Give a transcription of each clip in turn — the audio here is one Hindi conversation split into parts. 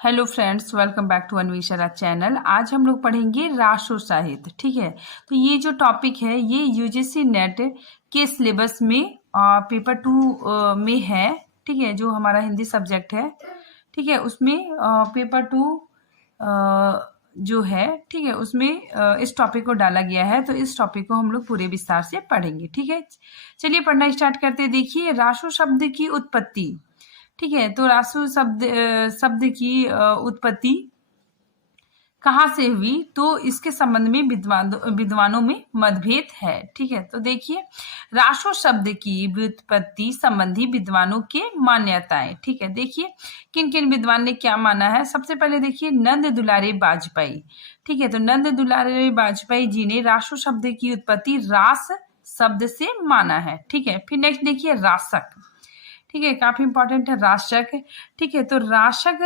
Hello friends, welcome back to Anvesha channel. आज हम लोग पढ़ेंगे राष्ट्र साहित्य। ठीक है, तो ये जो टॉपिक है ये यूजीसी नेट के सिलेबस में पेपर 2 में है। ठीक है, जो हमारा हिंदी सब्जेक्ट है, ठीक है, उसमें पेपर 2 जो है, ठीक है, उसमें इस टॉपिक को डाला गया है। तो इस टॉपिक को हम लोग पूरे विस्तार से पढ़ेंगे। ठीक है, चलिए पढ़ना स्टार्ट करते हैं। देखिए, राष्ट्र शब्द की उत्पत्ति। ठीक है, तो राष्ट्र शब्द की उत्पत्ति कहाँ से हुई, तो इसके संबंध में विद्वानों में मतभेद है। ठीक है, तो देखिए, राष्ट्र शब्द की व्युत्पत्ति संबंधी विद्वानों के मान्यताएं। ठीक है, देखिए किन किन विद्वान ने क्या माना है। सबसे पहले देखिए नंद दुलारे वाजपेयी। ठीक है, तो नंद दुलारे वाजपेयी जी ने राष्ट्र शब्द की उत्पत्ति रास शब्द से माना है। ठीक है, फिर नेक्स्ट देखिए रासक। ठीक है, काफी इंपॉर्टेंट है राशक। ठीक है, तो राशक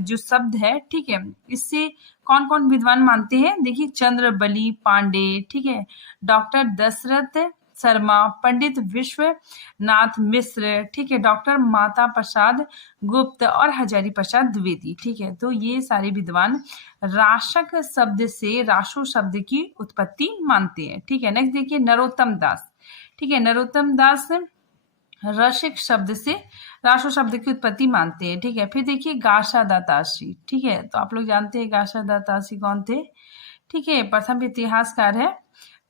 जो शब्द है, ठीक है, इससे कौन कौन विद्वान मानते हैं। देखिए चंद्रबली पांडे, ठीक है, डॉक्टर दशरथ शर्मा, पंडित विश्वनाथ मिश्र, ठीक है, डॉक्टर माता प्रसाद गुप्त और हजारी प्रसाद द्विवेदी। ठीक है, तो ये सारे विद्वान राशक शब्द से राष्ट्र शब्द की उत्पत्ति मानते हैं। ठीक है, नेक्स्ट देखिए नरोत्तम दास। ठीक है, नरोत्तम दास रसिक शब्द से राष्ट्र शब्द की उत्पत्ति मानते हैं। ठीक है, फिर देखिए गाशा दातासी। ठीक है, तो आप लोग जानते हैं गाशा दातासी कौन थे। ठीक है, प्रथम इतिहासकार है।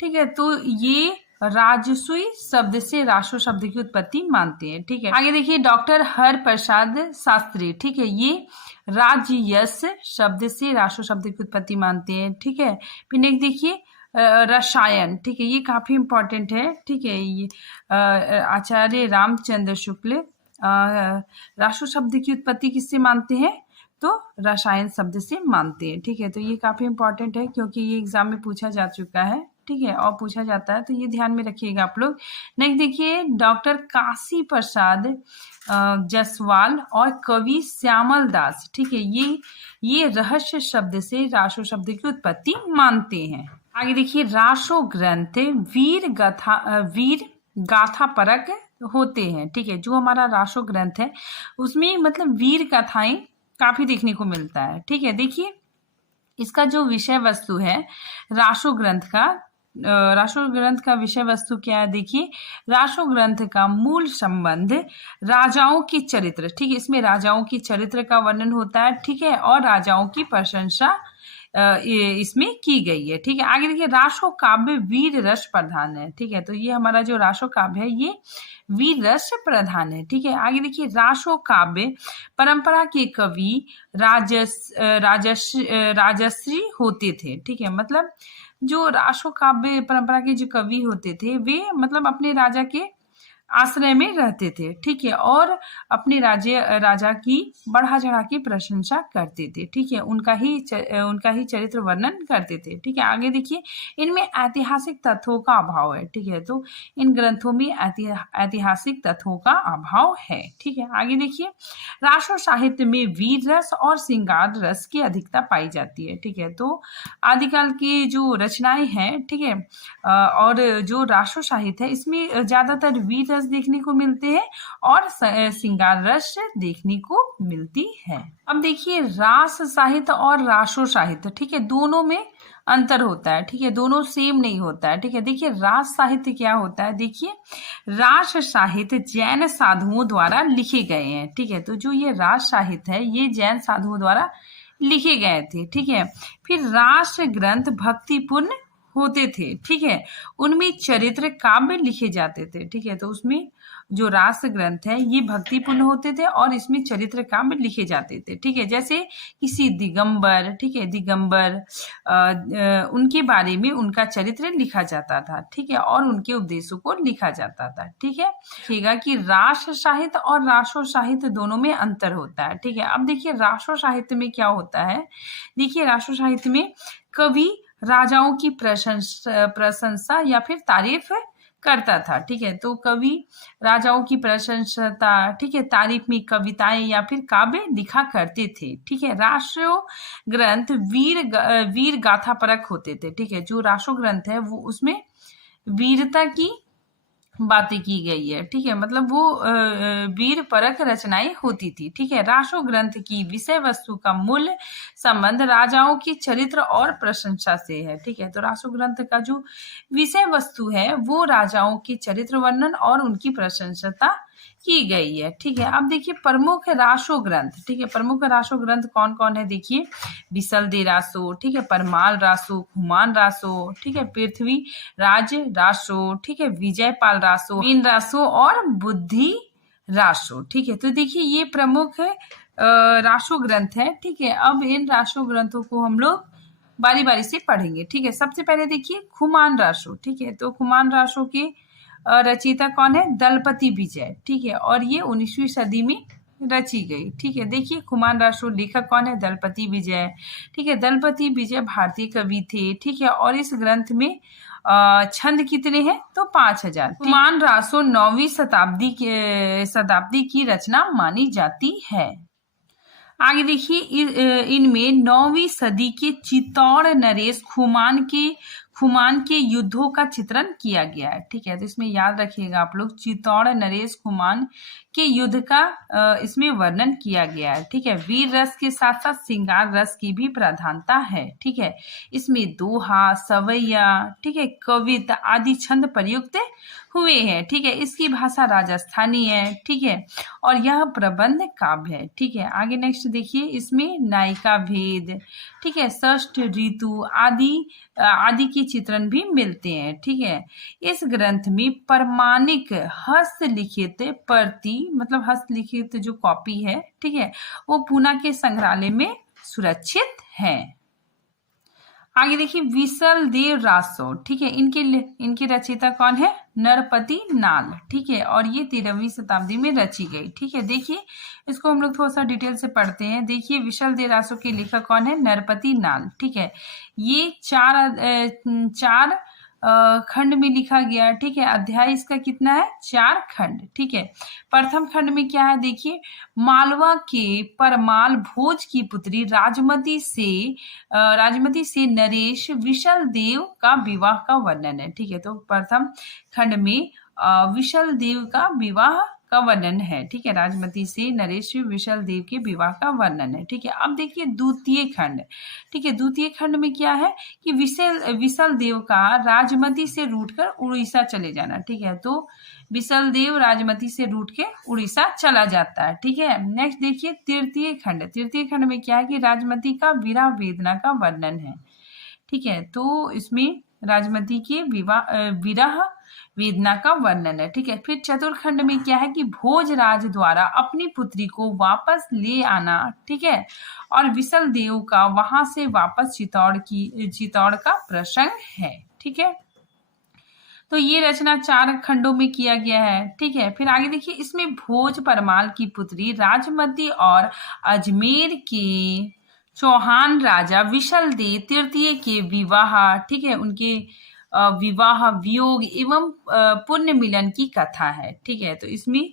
ठीक है, तो ये राजसूय शब्द से राष्ट्र शब्द की उत्पत्ति मानते हैं। ठीक है, आगे देखिए डॉक्टर हर प्रसाद शास्त्री। ठीक है, ये राजयश शब्द से राष्ट्र शब्द की उत्पत्ति मानते हैं। ठीक है, फिर नेक्स्ट देखिए रसायन। ठीक है, ये काफी इंपॉर्टेंट है। ठीक है, ये आचार्य रामचंद्र शुक्ल राष्ट्र शब्द की उत्पत्ति किससे मानते हैं, तो रसायन शब्द से मानते हैं। ठीक है, तो ये काफी इंपॉर्टेंट है क्योंकि ये एग्जाम में पूछा जा चुका है। ठीक है, और पूछा जाता है, तो ये ध्यान में रखिएगा आप लोग। नेक्स्ट देखिए डॉक्टर काशी प्रसाद जसवाल और कवि श्यामल दास। ठीक है, ये रहस्य शब्द से राष्ट्र शब्द की उत्पत्ति मानते हैं। आगे देखिए राष्ट्र ग्रंथ वीर गाथा परक होते हैं। ठीक है, जो हमारा राष्ट्र ग्रंथ है उसमें मतलब वीर गाथाएं काफी देखने को मिलता है। ठीक है, देखिए इसका जो विषय वस्तु है राष्ट्र ग्रंथ का विषय वस्तु क्या है। देखिए राष्ट्र ग्रंथ का मूल संबंध राजाओं के चरित्र। ठीक है, इसमें राजाओं की चरित्र का वर्णन होता है। ठीक है, और राजाओं की प्रशंसा इसमें की गई है। ठीक है, आगे देखिए राष्ट्र काव्य वीर रस प्रधान है। ठीक है, तो ये हमारा जो राष्ट्र काव्य है ये वीर रस प्रधान है। ठीक है, आगे देखिए राष्ट्र काव्य परंपरा के कवि राजश्री होते थे। ठीक है, मतलब जो राष्ट्र काव्य परंपरा के जो कवि होते थे वे मतलब अपने राजा के आश्रय में रहते थे। ठीक है, और अपने राजा की बढ़ा चढ़ा की प्रशंसा करते थे। ठीक है, उनका ही चरित्र वर्णन करते थे। ठीक है, आगे देखिए इनमें ऐतिहासिक तथ्यों का अभाव है। ठीक है, तो इन ग्रंथों में ऐतिहासिक तथ्यों का अभाव है। ठीक है, आगे देखिए राष्ट्र साहित्य में वीर रस और श्रृंगार रस की अधिकता पाई जाती है। ठीक है, तो आदिकाल की जो रचनाएं हैं, ठीक है, और जो राष्ट्र साहित्य है इसमें ज्यादातर वीर रस देखने को मिलते हैं और श्रृंगार रस देखने को मिलती है। अब देखिए रास साहित्य और राष्ट्र साहित्य, ठीक है, दोनों में अंतर होता है। ठीक है, दोनों सेम नहीं होता है। ठीक है, देखिए रास साहित्य क्या होता है। देखिए रास साहित्य जैन साधुओं द्वारा लिखे गए हैं। ठीक है, तो जो ये रास साहित्य है ये जैन साधुओं द्वारा लिखे गए थे। ठीक है, फिर राष्ट्र ग्रंथ भक्तिपूर्ण होते थे। ठीक है, उनमें चरित्र काव्य लिखे जाते थे। ठीक है, तो उसमें जो रास ग्रंथ है ये भक्तिपूर्ण होते थे और इसमें चरित्र काव्य लिखे जाते थे। ठीक है, जैसे किसी दिगंबर, ठीक है, उनके बारे में उनका चरित्र लिखा जाता था। ठीक है, और उनके उपदेशों को लिखा जाता था। ठीक है, देखिएगा कि राष्ट्र साहित्य और राष्ट्र साहित्य दोनों में अंतर होता है। ठीक है, अब देखिए राष्ट्र साहित्य में क्या होता है। देखिए राष्ट्र साहित्य में कवि राजाओं की प्रशंसा या फिर तारीफ करता था। ठीक है, तो कवि राजाओं की प्रशंसा, ठीक है, तारीफ में कविताएं या फिर काव्य लिखा करते थे। ठीक है, राष्ट्र ग्रंथ वीर गाथा परक होते थे। ठीक है, जो राष्ट्र ग्रंथ है वो उसमें वीरता की बातें की गई है। ठीक है, मतलब वो वीर परक रचनाएं होती थी। ठीक है, रासो ग्रंथ की विषय वस्तु का मूल संबंध राजाओं की चरित्र और प्रशंसा से है। ठीक है, तो रासो ग्रंथ का जो विषय वस्तु है वो राजाओं के चरित्र वर्णन और उनकी प्रशंसता की गई है। ठीक है, अब देखिए प्रमुख रासो ग्रंथ। ठीक है, प्रमुख रासो ग्रंथ कौन कौन है देखिए, बिसल दे रासो, ठीक है, परमाल रासो, खुमान रासो, ठीक है, पृथ्वी राज रासो, ठीक है, विजयपाल रासो, मीन रासो और बुद्धि रासो। ठीक है, तो देखिए ये प्रमुख रासो ग्रंथ है। ठीक है, अब इन रासो ग्रंथों को हम लोग बारी बारी से पढ़ेंगे। ठीक है, सबसे पहले देखिए खुमान रासो। ठीक है, तो खुमान रासो के रचयिता कौन है, दलपति विजय। ठीक है, और ये 19वीं सदी में रची गई। ठीक है, देखिए खुमान रासो लेखक कौन है, दलपति विजय। ठीक है, दलपति विजय भारतीय कवि थे। ठीक है, और इस ग्रंथ में छंद कितने हैं, तो 5000। खुमान रासो 9वीं शताब्दी की रचना मानी जाती है। आगे देखिए इनमें 9वीं सदी के चित्तौड़ नरेश खुमान के युद्धों का चित्रण किया गया है। ठीक है, तो इसमें याद रखिएगा आप लोग, चित्तौड़ नरेश खुमान के युद्ध का इसमें वर्णन किया गया है। ठीक है, वीर रस के साथ साथ श्रृंगार रस की भी प्रधानता है। ठीक है, इसमें दोहा, सवैया, ठीक है, कविता आदि छंद प्रयुक्त हुए हैं। ठीक है, इसकी भाषा राजस्थानी है। ठीक है, और यह प्रबंध काव्य है। ठीक है, आगे नेक्स्ट देखिए, इसमें नायिका भेद, ठीक है, षष्ठ ऋतु आदि के चित्रण भी मिलते हैं। ठीक है, इस ग्रंथ में प्रमाणिक हस्तलिखित प्रति मतलब हस्तलिखित जो कॉपी है, ठीक है, वो पूना के संग्रहालय में सुरक्षित है। आगे देखिए विसल देव रासो। ठीक है, इनके रचयिता कौन है, नरपति नाल। ठीक है, और ये 13वीं शताब्दी में रची गई। ठीक है, देखिए इसको हम लोग थोड़ा सा डिटेल से पढ़ते हैं। देखिए विसल देव रासो के लेखक कौन है, नरपति नाल। ठीक है, ये चार खंड में लिखा गया। ठीक है, अध्याय इसका कितना है, 4 खंड। ठीक है, प्रथम खंड में क्या है देखिए, मालवा के परमाल भोज की पुत्री राजमती से नरेश विशल देव का विवाह का वर्णन है। ठीक है, तो प्रथम खंड में विशल देव का विवाह का वर्णन है। ठीक है, राजमती से नरेश विशल देव के विवाह का वर्णन है। ठीक है, अब देखिए द्वितीय खंड। ठीक है, द्वितीय खंड में क्या है कि विशल देव का राजमती से रूठकर उड़ीसा चले जाना। ठीक है, तो विशल देव राजमती से रूठ के उड़ीसा चला जाता है। ठीक है, नेक्स्ट देखिए तृतीय खंड में क्या है कि राजमती का विरह वेदना का वर्णन है। ठीक है, तो इसमें राजमती के विरह वेदना का वर्णन है। ठीक है, फिर चतुर्थ में क्या है कि भोजराज द्वारा अपनी पुत्री को वापस ले आना। ठीक है, और विशल देव का वहां से वापस चित्तौड़ का प्रसंग है। ठीक है, तो ये रचना 4 खंडों में किया गया है। ठीक है, फिर आगे देखिए, इसमें भोज परमाल की पुत्री राजमती और अजमेर के चौहान राजा विशल देव तृतीय के विवाह, ठीक है, उनके विवाह, वियोग एवं पुण्य मिलन की कथा है। ठीक है, तो इसमें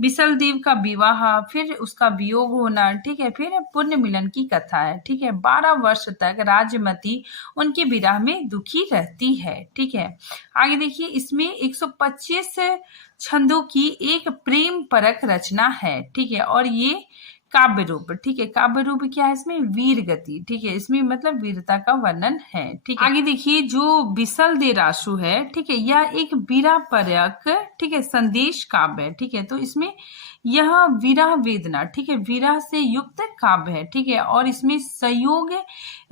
विशल देव का विवाह, फिर उसका वियोग होना, ठीक है, फिर पुण्य मिलन की कथा है। ठीक है, 12 वर्ष तक राजमती उनके विरह में दुखी रहती है। ठीक है, आगे देखिए, इसमें 125 छंदों की एक प्रेम परक रचना है। ठीक है, और ये काव्य रूप। ठीक है, काव्य रूप क्या है इसमें, वीर गति। ठीक है, इसमें मतलब वीरता का वर्णन है। ठीक है, आगे देखिए, जो बिसल दे रासो है, ठीक है, यह एक वीरा परक, ठीक है, संदेश काव्य है। ठीक है, तो इसमें यह विरह वेदना, ठीक है, विरह से युक्त काव्य है। ठीक है, और इसमें संयोग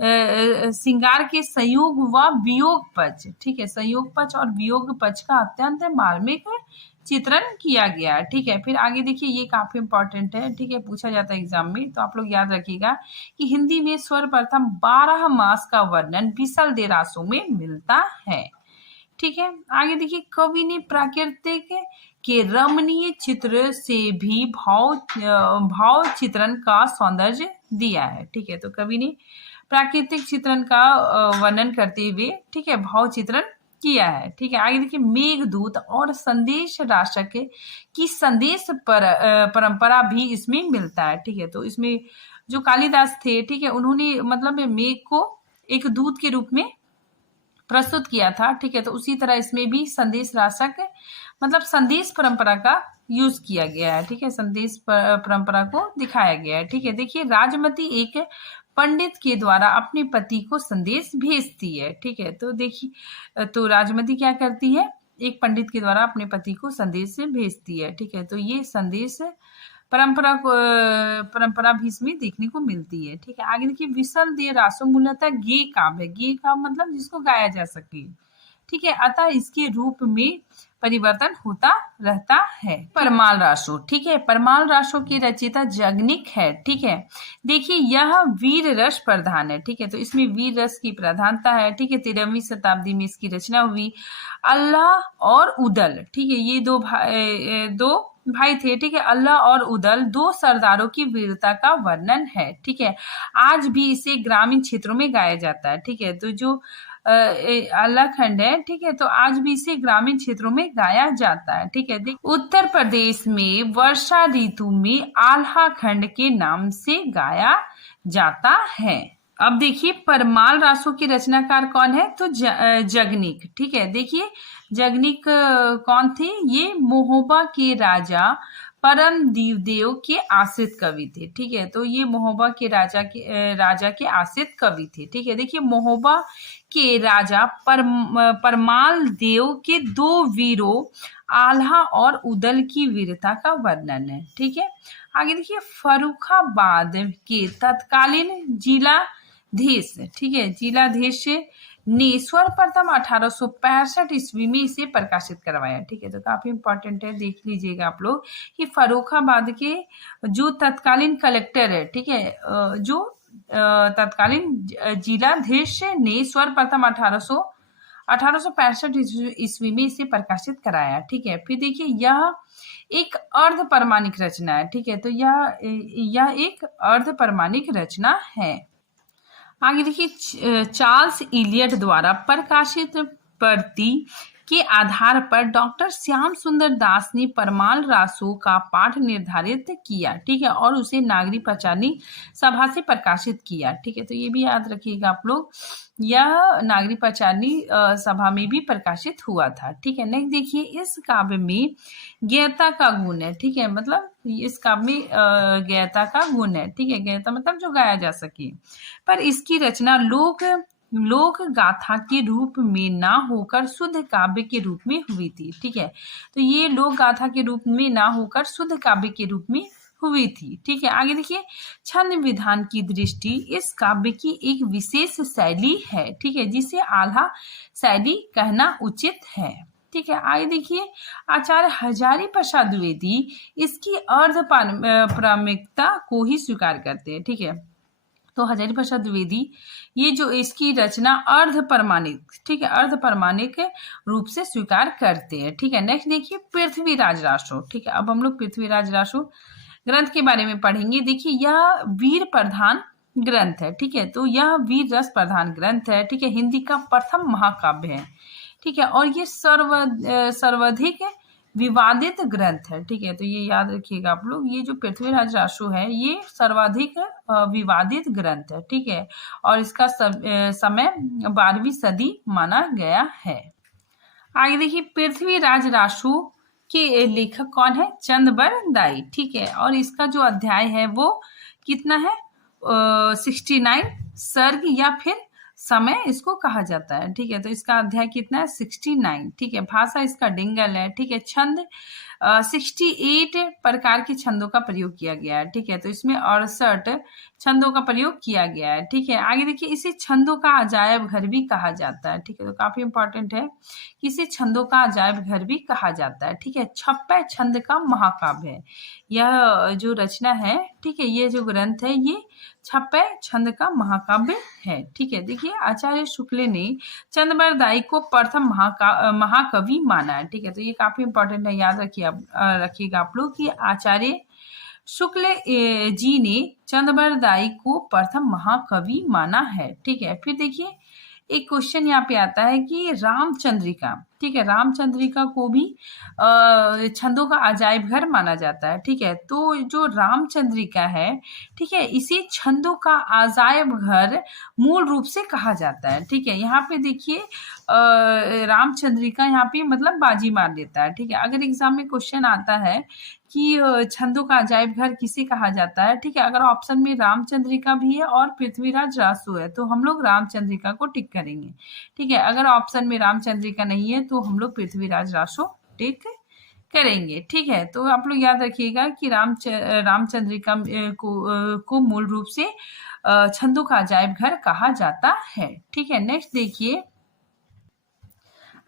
श्रृंगार के संयोग व वियोग पक्ष, ठीक है, संयोग पक्ष और वियोग पक्ष का अत्यंत मार्मिक चित्रण किया गया। ठीक है, फिर आगे देखिए, ये काफी इंपॉर्टेंट है। ठीक है, पूछा जाता है एग्जाम में, तो आप लोग याद रखिएगा कि हिंदी में सर्वप्रथम 12 मास का वर्णन बिसल दे रासो में मिलता है। ठीक है, आगे देखिए, कवि ने प्राकृतिक के रमणीय चित्र से भी भाव चित्रण का सौंदर्य दिया है। ठीक है, तो कवि ने प्राकृतिक चित्रण का वर्णन करते हुए, ठीक है, भाव चित्रण किया है। ठीक है, आगे देखिए, मेघदूत और संदेश राशक की संदेश परंपरा भी इसमें मिलता है। ठीक है, तो इसमें जो कालिदास थे, ठीक है, उन्होंने मतलब मेघ को एक दूत के रूप में प्रस्तुत किया था। ठीक है, तो उसी तरह इसमें भी संदेश राशक मतलब संदेश परंपरा का यूज किया गया है। ठीक है, संदेश परंपरा को दिखाया गया है। ठीक है, देखिए राजमती एक पंडित के द्वारा अपने पति को संदेश भेजती है। ठीक है, तो देखिए तो राजमती क्या करती है, एक पंडित के द्वारा अपने पति को संदेश भेजती है। ठीक है, तो ये संदेश परंपरा भी इसमें देखने को मिलती है। ठीक है, आगे देखिए विसल दे रासो मूलतः गेय काव्य है। गेय काव्य मतलब जिसको गाया जा सके। ठीक है, अतः इसके रूप में परिवर्तन होता रहता है। परमाल रासो, ठीक है, परमाल रासो की रचयिता जगनिक है। ठीक है, देखिए यह वीर रस प्रधान है। ठीक है, तो इसमें वीर रस की प्रधानता है। ठीक है, 13वीं शताब्दी में इसकी रचना हुई। अल्लाह और उदल, ठीक है, ये दो भाई थे। ठीक है, अल्लाह और उदल दो सरदारों की वीरता का वर्णन है। ठीक है, आज भी इसे ग्रामीण क्षेत्रों में गाया जाता है। ठीक है, तो जो अल्लाह खंड है, ठीक है, तो आज भी इसे ग्रामीण क्षेत्रों में गाया जाता है। ठीक है, उत्तर प्रदेश में वर्षा ऋतु में आल्हा खंड के नाम से गाया जाता है। अब देखिए परमाल रासो की रचनाकार कौन है, तो जगनिक। ठीक है, देखिए जगनिक कौन थे, ये महोबा के राजा परम देव के आश्रित कवि थे। ठीक है, तो ये महोबा के राजा के आश्रित कवि थे। ठीक है, देखिए महोबा के राजा परमाल देव के दो वीरों आल्हा और उदल की वीरता का वर्णन है। ठीक है, आगे देखिए फर्रुखाबाद के तत्कालीन जिलाधीश, ठीक है, जिलाधीश ने सर्वप्रथम 1865 ईस्वी में इसे प्रकाशित करवाया। ठीक है, तो काफी इंपॉर्टेंट है, देख लीजिएगा आप लोग कि फर्रुखाबाद के जो तत्कालीन कलेक्टर है, ठीक है, जो तत्कालीन जिलाधीश ने सर्वप्रथम 1865 ईस्वी में इसे प्रकाशित कराया। ठीक है, फिर देखिए यह एक अर्ध परमाणिक रचना है। ठीक है, तो यह एक अर्ध परमाणिक रचना है। आगे देखिए चार्ल्स इलियट द्वारा प्रकाशित प्रति के आधार पर डॉक्टर श्याम सुंदर दास ने परमाल रासो का पाठ निर्धारित किया। ठीक है, और उसे नागरी प्रचारणी सभा से प्रकाशित किया। ठीक है, तो ये भी याद रखिएगा आप लोग, यह नागरी प्रचारणी सभा में भी प्रकाशित हुआ था। ठीक है, नेक्स्ट देखिए इस काव्य में ज्ञता का गुण है। ठीक है, मतलब इस काव्य में ज्ञता का गुण है। ठीक है, ज्ञता मतलब जो गाया जा सके, पर इसकी रचना लोक गाथा के रूप में ना होकर शुद्ध काव्य के रूप में हुई थी। ठीक है, तो ये लोक गाथा के रूप में ना होकर शुद्ध काव्य के रूप में हुई थी। ठीक है, आगे देखिए छंद विधान की दृष्टि इस काव्य की एक विशेष शैली है। ठीक है, जिसे आल्हा शैली कहना उचित है। ठीक है, आगे देखिए आचार्य हजारी प्रसाद द्विवेदी इसकी अर्ध प्रामाणिकता को ही स्वीकार करते हैं। ठीक है, तो हजारी प्रसाद द्विवेदी ये जो इसकी रचना अर्ध प्रमाणिक, ठीक है, अर्ध प्रमाणिक रूप से स्वीकार करते हैं। ठीक है, नेक्स्ट देखिए पृथ्वीराज रासो। ठीक है, अब हम लोग पृथ्वीराज रासो ग्रंथ के बारे में पढ़ेंगे। देखिए यह वीर प्रधान ग्रंथ है। ठीक है, तो यह वीर रस प्रधान ग्रंथ है। ठीक है, हिंदी का प्रथम महाकाव्य है। ठीक है, और ये सर्वाधिक विवादित ग्रंथ है। ठीक है, तो ये याद रखिएगा आप लोग, ये जो पृथ्वीराज रासो है ये सर्वाधिक विवादित ग्रंथ है। ठीक है, और इसका समय 12वीं सदी माना गया है। आगे देखिए पृथ्वीराज रासो के लेखक कौन है, चंदबर दाई। ठीक है, और इसका जो अध्याय है वो कितना है, 69 सर्ग या फिर समय इसको कहा जाता है। ठीक है, तो इसका अध्याय कितना है, 69। ठीक है, भाषा इसका डिंगल है। ठीक है, छंद 68 प्रकार के छंदों का प्रयोग किया गया है। ठीक है, तो इसमें 68 छंदों का प्रयोग किया गया है। ठीक है, आगे देखिए इसे छंदों का अजायब घर भी कहा जाता है। ठीक है, तो काफी इंपॉर्टेंट है कि इसे छंदों का अजायब घर भी कहा जाता है। ठीक है, 56 छंद का महाकाव्य है यह जो रचना है। ठीक है, ये जो ग्रंथ है ये 56 छंद का महाकाव्य है। ठीक है, देखिए आचार्य शुक्ल ने चंदबर दाई को प्रथम महाकवि माना है। ठीक है, तो ये काफी इंपॉर्टेंट है, याद रखिएगा आप लोग कि आचार्य शुक्ल जी ने चंदबर दाई को प्रथम महाकवि माना है। ठीक है, फिर देखिए एक क्वेश्चन यहाँ पे आता है कि रामचंद्रिका, ठीक है, रामचंद्रिका को भी छंदों का अजायब घर माना जाता है, ठीक है। तो जो रामचंद्रिका है, ठीक है, इसे छंदों का अजायब घर मूल रूप से कहा जाता है, ठीक है। यहाँ पे देखिए रामचंद्रिका यहाँ पे मतलब बाजी मार देता है, ठीक है। अगर एग्जाम में क्वेश्चन आता है कि छंदों का अजायब घर किसे कहा जाता है, ठीक है, अगर ऑप्शन में रामचंद्रिका भी है और पृथ्वीराज रासो है तो हम लोग रामचंद्रिका को टिक करेंगे, ठीक है। अगर ऑप्शन में रामचंद्रिका नहीं है तो हम लोग पृथ्वीराज रासो टिक करेंगे, ठीक है। तो आप लोग याद रखिएगा कि रामचंद्रिका को मूल रूप से छंदों का अजायब घर कहा जाता है, ठीक है। नेक्स्ट देखिए,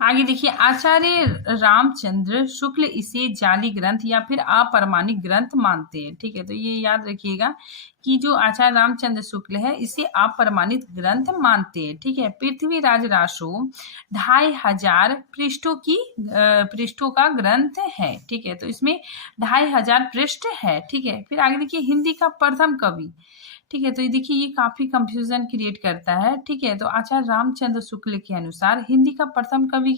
आगे देखिए, आचार्य रामचंद्र शुक्ल इसे जाली ग्रंथ या फिर अप्रमाणिक ग्रंथ मानते हैं, ठीक है। तो ये याद रखिएगा कि जो आचार्य रामचंद्र शुक्ल है इसे अप्रमाणित ग्रंथ मानते हैं, ठीक है। पृथ्वीराज रासो 2500 पृष्ठों का ग्रंथ है, ठीक है। तो इसमें 2500 पृष्ठ है, ठीक है। फिर आगे देखिए, हिंदी का प्रथम कवि, ठीक है। तो ये देखिए, ये काफी कंफ्यूजन क्रिएट करता है, ठीक है। तो आचार्य रामचंद्र शुक्ल के अनुसार हिंदी का प्रथम कवि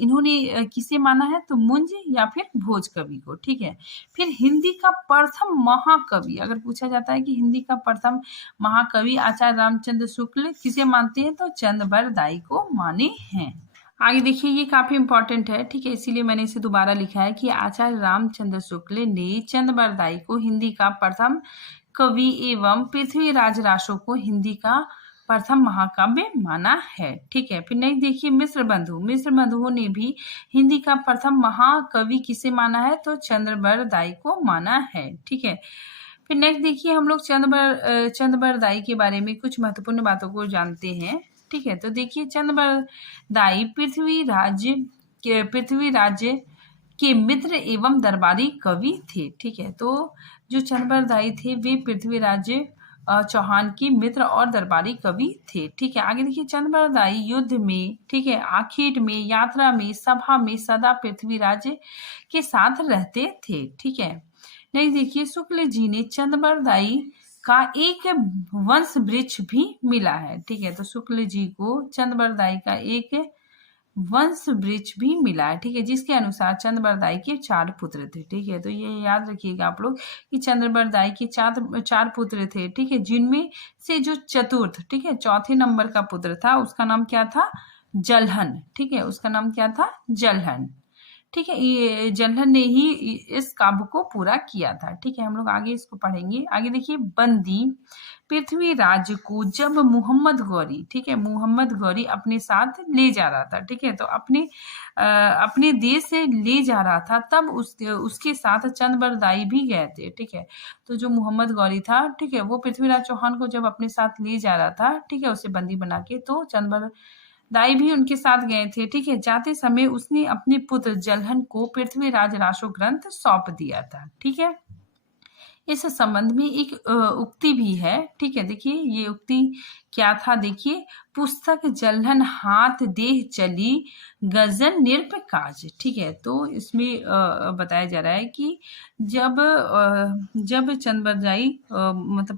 इन्होंने किसे माना है, तो मुंज या फिर भोज कवि को, ठीक है। फिर हिंदी का प्रथम महाकवि, अगर पूछा जाता है कि हिंदी का प्रथम महाकवि आचार्य रामचंद्र शुक्ल किसे मानते हैं, तो चंद्रबरदाई को माने हैं। आगे देखिए, ये काफी इंपॉर्टेंट है, ठीक है, इसीलिए मैंने इसे दोबारा लिखा है कि आचार्य रामचंद्र शुक्ल ने चंद्रबरदाई को हिंदी का प्रथम कवि एवं पृथ्वीराज रासो को हिंदी का प्रथम महाकाव्य माना है, ठीक है। फिर नेक्स्ट देखिए, मिश्र बंधुओं ने भी हिंदी का प्रथम महाकवि किसे माना है, तो चंद्रबरदाई को माना है, ठीक है। फिर नेक्स्ट देखिए, हम लोग चंद्रबरदाई के बारे में कुछ महत्वपूर्ण बातों को जानते हैं, ठीक है। तो देखिए, चंद्रबरदाई पृथ्वीराज के मित्र एवं दरबारी कवि थे, ठीक है। तो जो चंद्रबरदाई थे वे पृथ्वीराज चौहान के मित्र और दरबारी कवि थे, ठीक है। आगे देखिए, चंद्रबरदाई युद्ध में, ठीक है, आखेट में, यात्रा में, सभा में सदा पृथ्वीराज के साथ रहते थे, ठीक है। नेक्स्ट देखिए, शुक्ल जी ने चंद्रबरदाई का एक वंश वृक्ष भी मिला है, ठीक है। तो शुक्ल जी को चंद्रबरदाई का एक वंश वृक्ष भी मिला है, ठीक है, जिसके अनुसार चंद्रबरदाई के 4 पुत्र थे, ठीक है। तो ये याद रखिएगा आप लोग कि चंद्रबरदाई के 4 पुत्र थे, ठीक है, जिनमें से जो चतुर्थ, ठीक है, चौथे नंबर का पुत्र था उसका नाम क्या था, जलहन, ठीक है, उसका नाम क्या था, जलहन, ठीक है। ये जलहन ने ही इस काव्य को पूरा किया था, ठीक है। हम लोग आगे इसको पढ़ेंगे। आगे देखिए, बंदी पृथ्वीराज को जब मोहम्मद गौरी, ठीक है, मोहम्मद गौरी अपने साथ ले जा रहा था, ठीक है, तो अपने देश से ले जा रहा था, तब उसके साथ चंद्रबरदाई भी गए थे, ठीक है। तो जो मोहम्मद गौरी था, ठीक है, वो पृथ्वीराज चौहान को जब अपने साथ ले जा रहा था, ठीक है, उसे बंदी बना के, तो चंद्रबरदाई भी उनके साथ गए थे, ठीक है। जाते समय उसने अपने पुत्र जलहन को पृथ्वीराज रासो ग्रंथ सौंप दिया था, ठीक है। इस संबंध में एक उक्ति भी है, ठीक है। देखिए, ये उक्ति क्या था, देखिए, पुस्तक जलहन हाथ देह चली गजन निर्प काज, ठीक है। तो इसमें बताया जा रहा है कि जब चंद्रबरदाई मतलब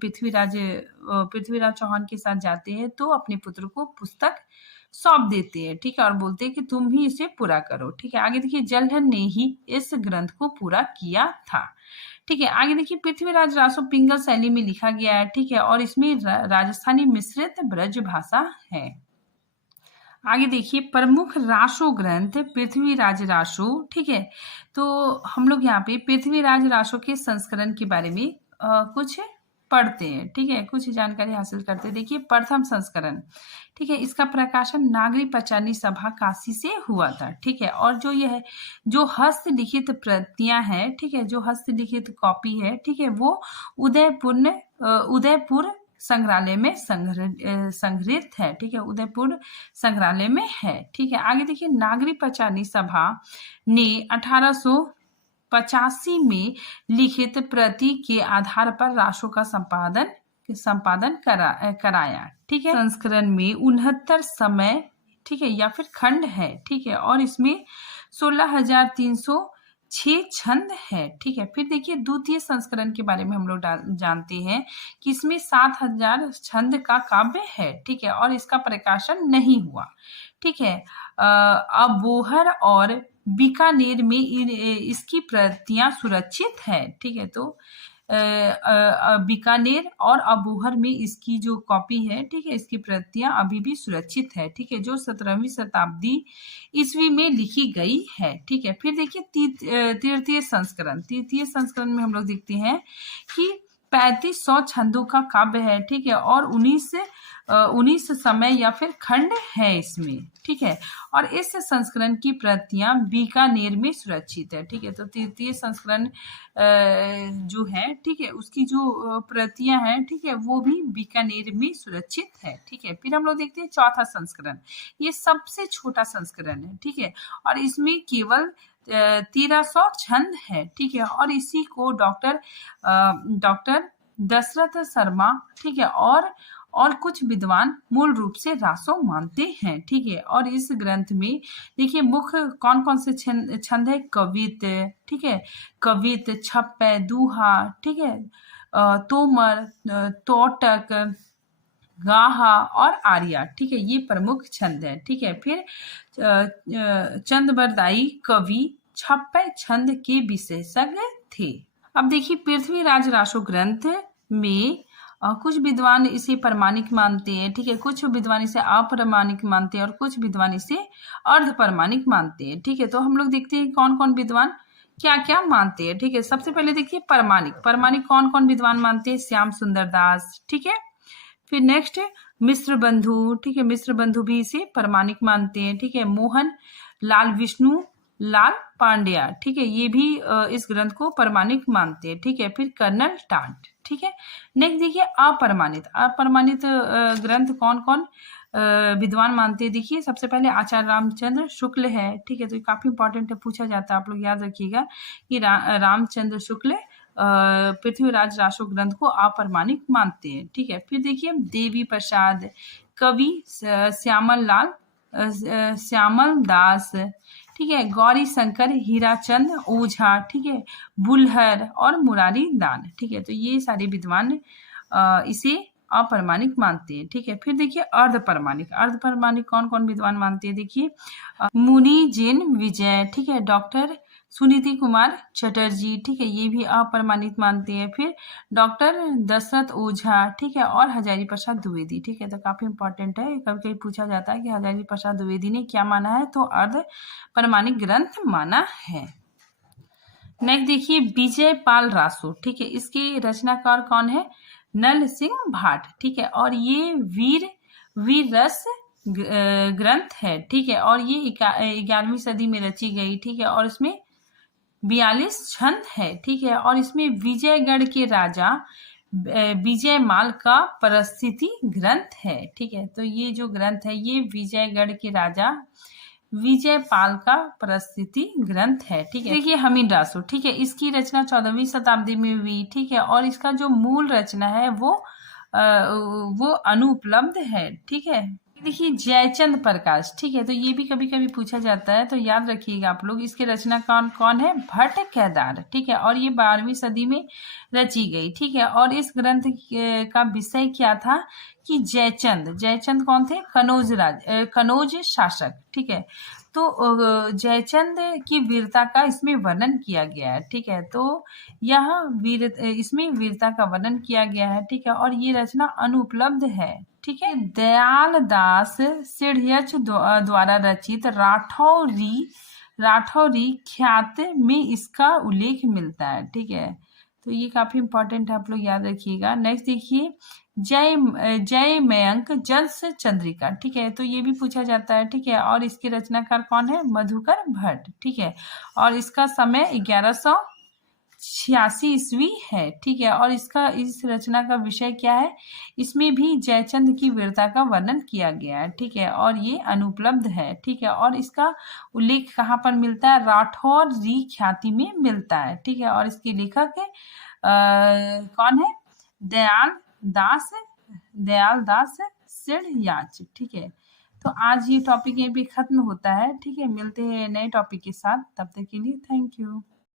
पृथ्वीराज चौहान के साथ जाते हैं तो अपने पुत्र को पुस्तक सौंप देते हैं, ठीक है, और बोलते हैं कि तुम ही इसे पूरा करो, ठीक है। आगे देखिए, जलहन ने ही इस ग्रंथ को पूरा किया था, ठीक है। आगे देखिए, पृथ्वीराज रासो पिंगल शैली में लिखा गया है, ठीक है, और इसमें राजस्थानी मिश्रित ब्रज भाषा है। आगे देखिए, प्रमुख रासो ग्रंथ पृथ्वीराज रासो, ठीक है। तो हम लोग यहाँ पे पृथ्वीराज रासो के संस्करण के बारे में कुछ पढ़ते हैं, ठीक है, कुछ जानकारी हासिल करते हैं। देखिए, प्रथम संस्करण, ठीक है, इसका प्रकाशन नागरी पंचानी सभा काशी से हुआ था, ठीक है। और जो यह जो हस्तलिखित प्रतियां हैं, ठीक है, जो हस्तलिखित कॉपी है, ठीक है, वो उदयपुर संग्रहालय में संग्रहित है, ठीक है, उदयपुर संग्रहालय में है, ठीक है। आगे देखिए, नागरी पंचानी सभा ने 1885 में लिखित प्रति के आधार पर रासो का संपादन कराया, ठीक है। संस्करण में 69 समय, ठीक है, या फिर खंड है, ठीक है, और इसमें 16,300 6 छंद है। ठीक है, फिर देखिए द्वितीय संस्करण के बारे में हम लोग जानते हैं कि इसमें 7000 छंद का काव्य है। ठीक है, और इसका प्रकाशन नहीं हुआ। ठीक है, अबोहर और बीकानेर में इसकी प्रतियां सुरक्षित है। ठीक है, तो बीकानेर और अबोहर में इसकी जो कॉपी है, ठीक है, इसकी प्रतियां अभी भी सुरक्षित है। ठीक है, जो 17वीं शताब्दी ईस्वी में लिखी गई है। ठीक है, फिर देखिए तृतीय संस्करण में हम लोग देखते हैं कि 3500 छंदों का काव्य है। ठीक है, और 19 समय या फिर खंड है इसमें। ठीक है, और इस संस्करण की प्रतियां बीकानेर में सुरक्षित है। ठीक है, तो तृतीय संस्करण जो है, ठीक है, उसकी जो प्रतियां हैं, ठीक है, वो भी बीकानेर में सुरक्षित है। ठीक है, फिर हम लोग देखते हैं चौथा संस्करण। ये सबसे छोटा संस्करण है। ठीक है, और इसमें केवल 1300 छंद है। ठीक है, और इसी को डॉक्टर दशरथ शर्मा, ठीक है, और कुछ विद्वान मूल रूप से रासो मानते हैं। ठीक है, और इस ग्रंथ में देखिए मुख्य कौन कौन से छंद है। कवित, ठीक है, कवित, छप्पे, दूहा, ठीक है, तोमर, तोटक, गाहा और आर्या। ठीक है, ये प्रमुख छंद है। ठीक है, फिर चंद्रबरदाई कवि छप्पे छंद के विशेषज्ञ थे। अब देखिए पृथ्वीराज रासो ग्रंथ में कुछ विद्वान इसे प्रमाणिक मानते हैं। ठीक है, कुछ विद्वान इसे अप्रमाणिक मानते हैं और कुछ विद्वान इसे अर्ध प्रमाणिक मानते हैं। ठीक है, तो हम लोग देखते हैं कौन कौन विद्वान क्या क्या मानते हैं। ठीक है, सबसे पहले देखिए प्रमाणिक कौन कौन विद्वान मानते हैं। श्याम सुंदर दास, ठीक है, फिर नेक्स्ट मिश्र बंधु, ठीक है, मिश्र बंधु भी इसे प्रमाणिक मानते हैं। ठीक है, मोहन लाल विष्णु लाल पांड्या, ठीक है, ये भी इस ग्रंथ को प्रमाणिक मानते हैं। ठीक है, फिर कर्नल टांट। ठीक है, नेक्स्ट देखिए अप्रमाणित ग्रंथ कौन कौन विद्वान मानते हैं। देखिए सबसे पहले आचार्य रामचंद्र शुक्ल है। ठीक है, तो ये काफी इंपॉर्टेंट है, पूछा जाता है, आप लोग याद रखिएगा कि रामचंद्र शुक्ल पृथ्वीराज रासो ग्रंथ को अप्रमाणिक मानते हैं। ठीक है, फिर देखिए देवी प्रसाद, कवि श्यामल दास, ठीक है, गौरी शंकर, हीराचंद ओझा, ठीक है, बुल्हर और मुरारी दान। ठीक है, तो ये सारे विद्वान इसे अप्रमाणिक मानते हैं। ठीक है, फिर देखिए अर्धप्रमाणिक कौन कौन विद्वान मानते हैं। देखिए मुनि जैन विजय, ठीक है, डॉक्टर सुनीति कुमार चटर्जी, ठीक है, ये भी अप्रमाणित मानते हैं। फिर डॉक्टर दशरथ ओझा, ठीक है, और हजारी प्रसाद द्विवेदी। ठीक है, तो काफी इंपॉर्टेंट है, कभी कभी पूछा जाता है कि हजारी प्रसाद द्विवेदी ने क्या माना है, तो अर्ध प्रमाणिक ग्रंथ माना है। नेक्स्ट देखिए विजय पाल रासो, ठीक है, इसके रचनाकार कौन है। नल सिंह भाट, ठीक है, और ये वीर रस ग्रंथ है। ठीक है, और ये 11वीं सदी में रची गई। ठीक है, और इसमें 42 छंद है। ठीक है, और इसमें विजयगढ़ के राजा विजय माल का परिस्थिति ग्रंथ है। ठीक है, तो ये जो ग्रंथ है ये विजयगढ़ के राजा विजय पाल का परिस्थिति ग्रंथ है। ठीक है, देखिए हमीद रासो, ठीक है, इसकी रचना 14वीं शताब्दी में हुई। ठीक है, और इसका जो मूल रचना है वो अनुपलब्ध है। ठीक है, देखिए जयचंद प्रकाश, ठीक है, तो ये भी कभी कभी पूछा जाता है, तो याद रखिएगा आप लोग, इसके रचनाकार कौन है। भट्ट केदार, ठीक है, और ये 12वीं सदी में रची गई। ठीक है, और इस ग्रंथ का विषय क्या था कि जयचंद कौन थे। कनौज शासक। ठीक है, तो जयचंद की वीरता का इसमें वर्णन किया गया है। ठीक है, तो यह इसमें वीरता का वर्णन किया गया है। ठीक है, और ये रचना अनुपलब्ध है। ठीक है, दयाल दास सिढ़ियच द्वारा रचित राठौरी ख्यात में इसका उल्लेख मिलता है। ठीक है, तो ये काफी इंपॉर्टेंट है, आप लोग याद रखिएगा। नेक्स्ट देखिए जय मयंक जल्स चंद्रिका, ठीक है, तो ये भी पूछा जाता है। ठीक है, और इसके रचनाकार कौन है। मधुकर भट्ट। ठीक है, और इसका समय 1186 ईस्वी है। ठीक है, और इस रचना का विषय क्या है। इसमें भी जयचंद की वीरता का वर्णन किया गया है। ठीक है, और ये अनुपलब्ध है। ठीक है, और इसका उल्लेख कहाँ पर मिलता है। राठौर री ख्याति में मिलता है। ठीक है, और इसके लेखक कौन है। दयाल दास सिढ़याच। ठीक है, तो आज ये टॉपिक ये भी खत्म होता है। ठीक है, मिलते हैं नए टॉपिक के साथ, तब तक के लिए थैंक यू।